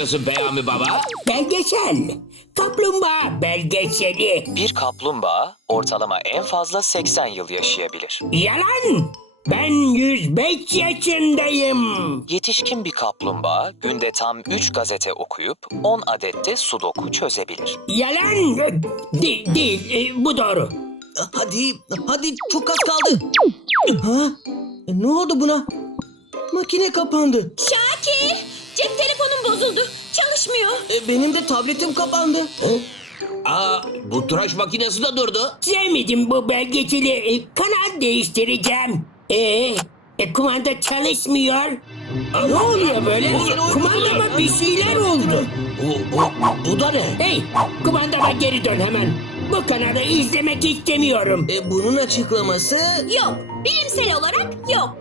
anlatıyorsun Peyami Baba? Belgesel. Kaplumbağa belgeseli. Bir kaplumbağa ortalama en fazla 80 yıl yaşayabilir. Yalan. Ben 105 yaşındayım. Yetişkin bir kaplumbağa günde tam 3 gazete okuyup 10 adette sudoku çözebilir. Yalan. De- değil. e, bu doğru. Hadi, hadi çok az kaldı. Ha? E, ne oldu buna? Makine kapandı. Şakir! Bozuldu. Çalışmıyor. E, benim de tabletim kapandı. Aa, bu tıraş makinesi de durdu. Sevmedim bu belgeseli. E, kanal değiştireceğim. Ee, e, kumanda çalışmıyor. ne oluyor böyle? Kumandama bir şeyler oldu. Bu, bu, bu da ne? Hey, kumandama geri dön hemen. Bu kanalı izlemek istemiyorum. E, bunun açıklaması... Yok. Bilimsel olarak yok.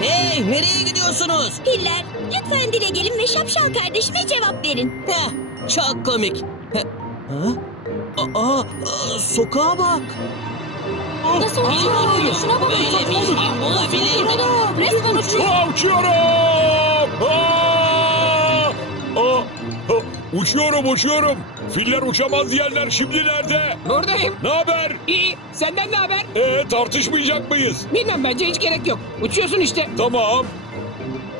Hey, nereye gidiyorsunuz? Piller, lütfen dile gelin ve şapşal kardeşime cevap verin. Heh, çok komik. Heh, Ha? Aa, aa, sokağa bak. Nasıl uçuyor? Şuna bakın. Böyle bir şey olabilir mi? Resmen uçuyor. Uçuyorum! Aa! Aa, ha, uçuyorum uçuyorum. Filler uçamaz diyenler şimdi nerede? Buradayım. Ne haber? İyi. Senden ne haber? Ee, tartışmayacak mıyız? Bilmem bence hiç gerek yok. Uçuyorsun işte. Tamam.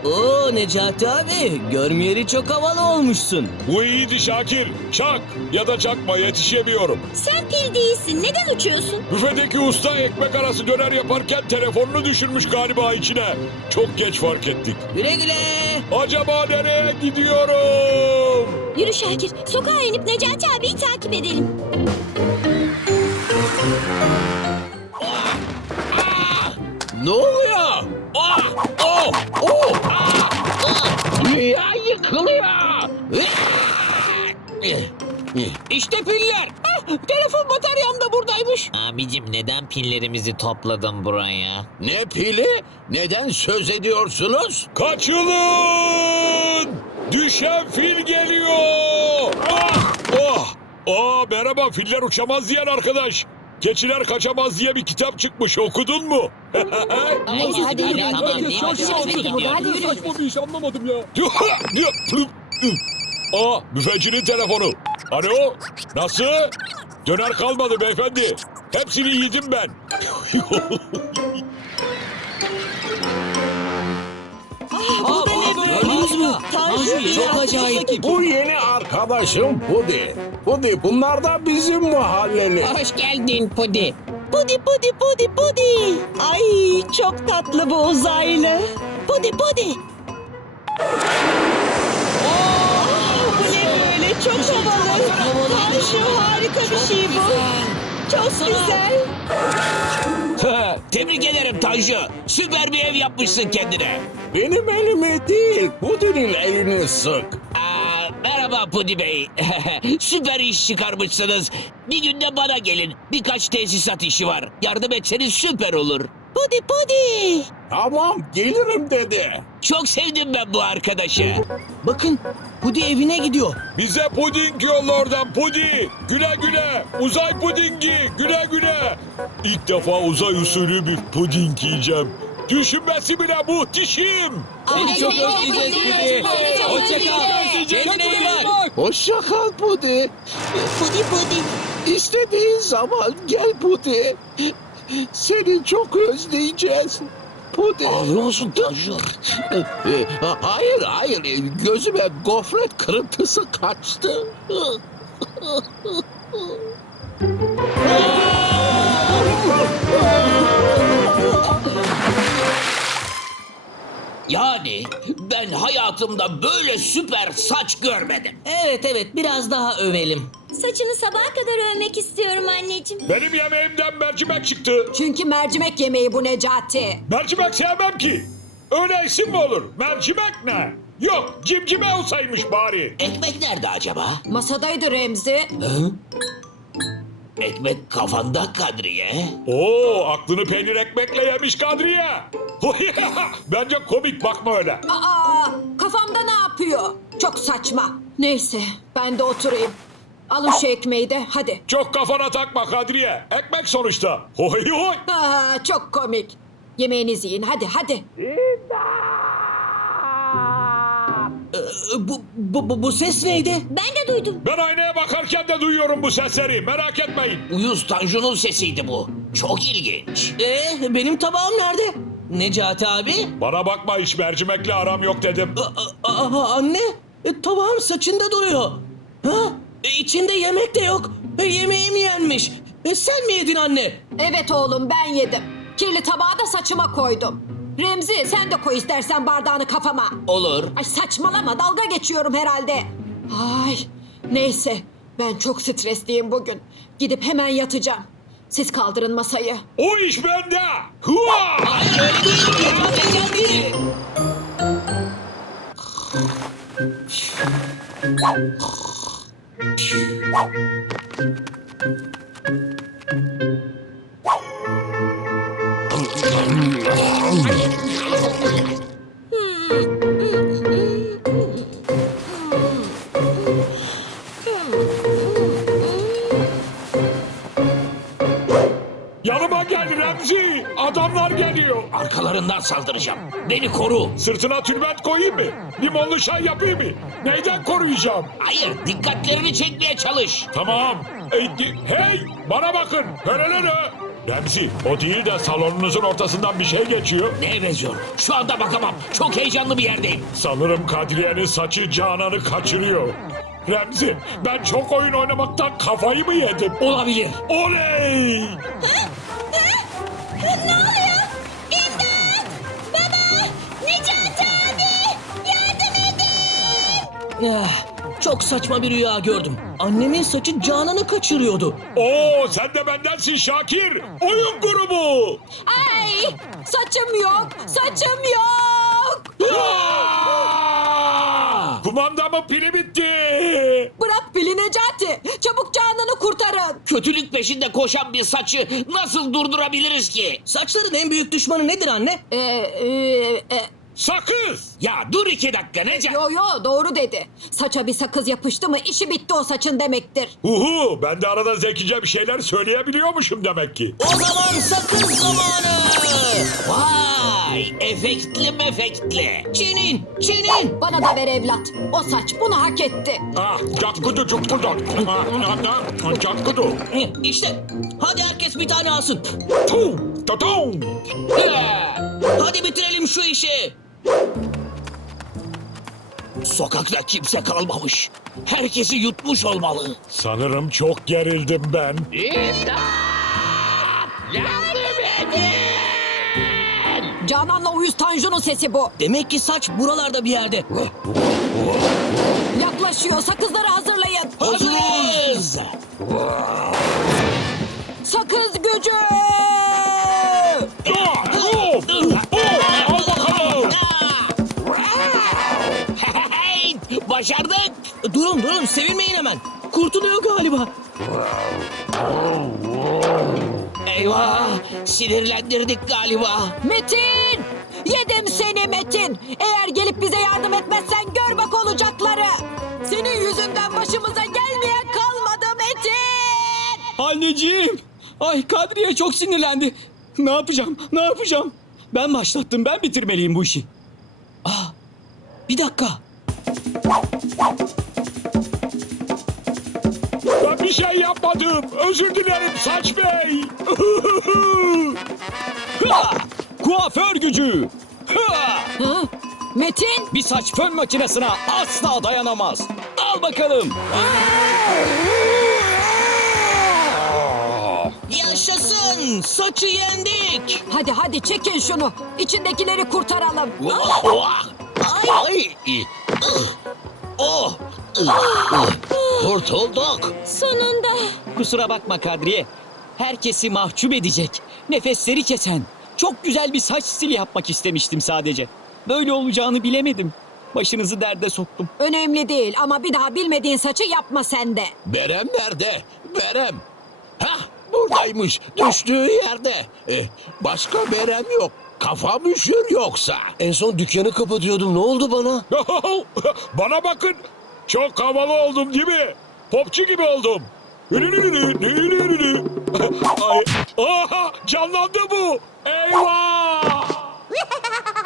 Oo Necati abi, görmeyeli çok havalı olmuşsun. Bu iyiydi Şakir. Çak ya da çakma yetişemiyorum. Sen pil değilsin. Neden uçuyorsun? Büfedeki usta ekmek arası döner yaparken telefonunu düşürmüş galiba içine. Çok geç fark ettik. Güle güle. Acaba nereye gidiyorum? Yürü Şakir. Sokağa inip Necati abiyi takip edelim. Ne oluyor? Ah! Oh! Oh! Ah! Ah! Dünya yıkılıyor! İşte piller. Ah, telefon bataryam da buradaymış. Abicim neden pillerimizi topladın buraya? Ne pili? Neden söz ediyorsunuz? Kaçılın! Düşen fil geliyor! Ah! Oh! Aa merhaba filler uçamaz diyen arkadaş. Keçiler kaçamaz diye bir kitap çıkmış okudun mu? Hadi hadi yürü. Tamam değil mi? Hadi gidiyoruz. Saçma bir iş anlamadım ya. Aa büfecinin telefonu. Alo nasıl? Döner kalmadı beyefendi. Hepsini yedim ben. Mü? Tanju çok acayip. Bu yeni arkadaşım Pudi. Pudi bunlar da bizim mahalleli. Hoş geldin Pudi. Pudi pudi pudi pudi. Ay çok tatlı bu uzaylı. Pudi pudi. Bu ne böyle çok havalı. Tanju harika bir şey bu. Çok güzel. Tebrik ederim Tanju. Süper bir ev yapmışsın kendine. Benim elimi değil Pudi'nin elini sık. Aa, merhaba Pudi Bey. Süper iş çıkarmışsınız. Bir günde bana gelin. Birkaç tesisat işi var. Yardım etseniz süper olur. Pudi pudi. Tamam gelirim dedi. Çok sevdim ben bu arkadaşı. Bakın, Pudi evine gidiyor. Bize puding yolla oradan pudi. Güle güle. Uzay pudingi. Güle güle. İlk defa uzay usulü bir puding yiyeceğim. Düşünmesi bile muhteşem. Seni çok özleyeceğiz Pudi. Hoşçakal. Kendine iyi bak. Hoşça kal Pudi. Pudi pudi. İstediğin zaman gel Pudi. Seni çok özleyeceğiz. Pudi. Ağlıyor musun Tanju? Hayır hayır gözüme gofret kırıntısı kaçtı. Yani ben hayatımda böyle süper saç görmedim. Evet evet, biraz daha övelim. Saçını sabaha kadar övmek istiyorum anneciğim. Benim yemeğimden mercimek çıktı. Çünkü mercimek yemeği bu Necati. Mercimek sevmem ki. Öyle isim mi olur? Mercimek ne? Yok cimcime olsaymış bari. Ekmek nerede acaba? Masadaydı Remzi. Ekmek kafanda Kadriye. Oo aklını peynir ekmekle yemiş Kadriye. Bence komik bakma öyle. Aa, kafamda ne yapıyor? Çok saçma. Neyse, ben de oturayım. Alın şu ekmeği de, hadi. Çok kafana takma Kadriye. Ekmek sonuçta. Hoy hoy. Aa, çok komik. Yemeğinizi yiyin, hadi hadi. Ee, bu, bu, bu, bu ses neydi? Ben de duydum. Ben aynaya bakarken de duyuyorum bu sesleri. Merak etmeyin. Uyuz Tanju'nun sesiydi bu. Çok ilginç. Ee, benim tabağım nerede? Necati abi? Bana bakma hiç mercimekle aram yok dedim. A- a- anne, e, tabağım saçında duruyor. Ha? E, içinde yemek de yok. E, yemeğim yenmiş. E, sen mi yedin anne? Evet oğlum ben yedim. Kirli tabağı da saçıma koydum. Remzi sen de koy istersen bardağını kafama. Olur. Ay saçmalama dalga geçiyorum herhalde. Ay neyse ben çok stresliyim bugün. Gidip hemen yatacağım. Siz kaldırın masayı. O iş bende. Hua! Necati! Yanıma geliyor. Arkalarından saldıracağım. Beni koru. Sırtına tülbent koyayım mı? Limonlu çay yapayım mı? Neyden koruyacağım? Hayır, dikkatlerini çekmeye çalış. Tamam. Ey, di- hey bana bakın. Hörelere. Remzi o değil de salonunuzun ortasından bir şey geçiyor. Neye benziyor? Şu anda bakamam. Çok heyecanlı bir yerdeyim. Sanırım Kadriye'nin saçı Canan'ı kaçırıyor. Remzi ben çok oyun oynamaktan kafayı mı yedim? Olabilir. Oley! Ah, çok saçma bir rüya gördüm. Annemin saçı Canan'ı kaçırıyordu. Oo sen de bendensin Şakir. Oyun grubu. Ay saçım yok saçım yok. Aa! Kumandamın pili bitti. Bırak pili Necati. Çabuk Canan'ı kurtarın. Kötülük peşinde koşan bir saçı nasıl durdurabiliriz ki? Saçların en büyük düşmanı nedir anne? Ee, e, e, Sakız. Ya dur iki dakika Necati. yo yo doğru dedi. Saça bir sakız yapıştı mı işi bitti o saçın demektir. Huhu ben de arada zekice bir şeyler söyleyebiliyormuşum demek ki. O zaman sakız zamanı. Vay! Efektli mefektli. Çinin, çinin. Bana da ver evlat. O saç bunu hak etti. Ah çatkudu çutkudu. Ah, Çatkudu. İşte, hadi herkes bir tane alsın. Tum, tutum. Hadi bitirelim şu işi. Sokakta kimse kalmamış. Herkesi yutmuş olmalı. Sanırım çok gerildim ben. Canan'la uyuz Tanju'nun sesi bu. Demek ki saç buralarda bir yerde. Yaklaşıyor sakızları hazırlayın. Hazırız. Sakız gücü. Durun durun sevinmeyin hemen. Kurtuluyor galiba. Eyvah! Sinirlendirdik galiba. Metin! Yedim seni Metin. Eğer gelip bize yardım etmezsen gör bak olacakları. Senin yüzünden başımıza gelmeyen kalmadı Metin. Anneciğim. Ay Kadriye çok sinirlendi. Ne yapacağım? Ne yapacağım? Ben başlattım. Ben bitirmeliyim bu işi. Aa, bir dakika. Bir şey yapmadım. Özür dilerim Saç Bey. Ha! Kuaför gücü. Ha! Metin! Bir saç fön makinesine asla dayanamaz. Al bakalım. Yaşasın. Saçı yendik. Hadi hadi çekin şunu. İçindekileri kurtaralım. Ay. ıh, Oh. Kurtulduk. Sonunda. Kusura bakma Kadriye. Herkesi mahcup edecek. Nefesleri kesen. Çok güzel bir saç stili yapmak istemiştim sadece. Böyle olacağını bilemedim. Başınızı derde soktum. Önemli değil ama bir daha bilmediğin saçı yapma sen de. Berem nerede? Berem. Hah buradaymış. Düştüğü yerde. Eh, başka Berem yok. Kafam üşür yoksa. En son dükkanı kapatıyordum. Ne oldu bana? Bana bakın. Çok havalı oldum değil mi? Popçu gibi oldum. Ay, aha, canlandı bu. Eyvah!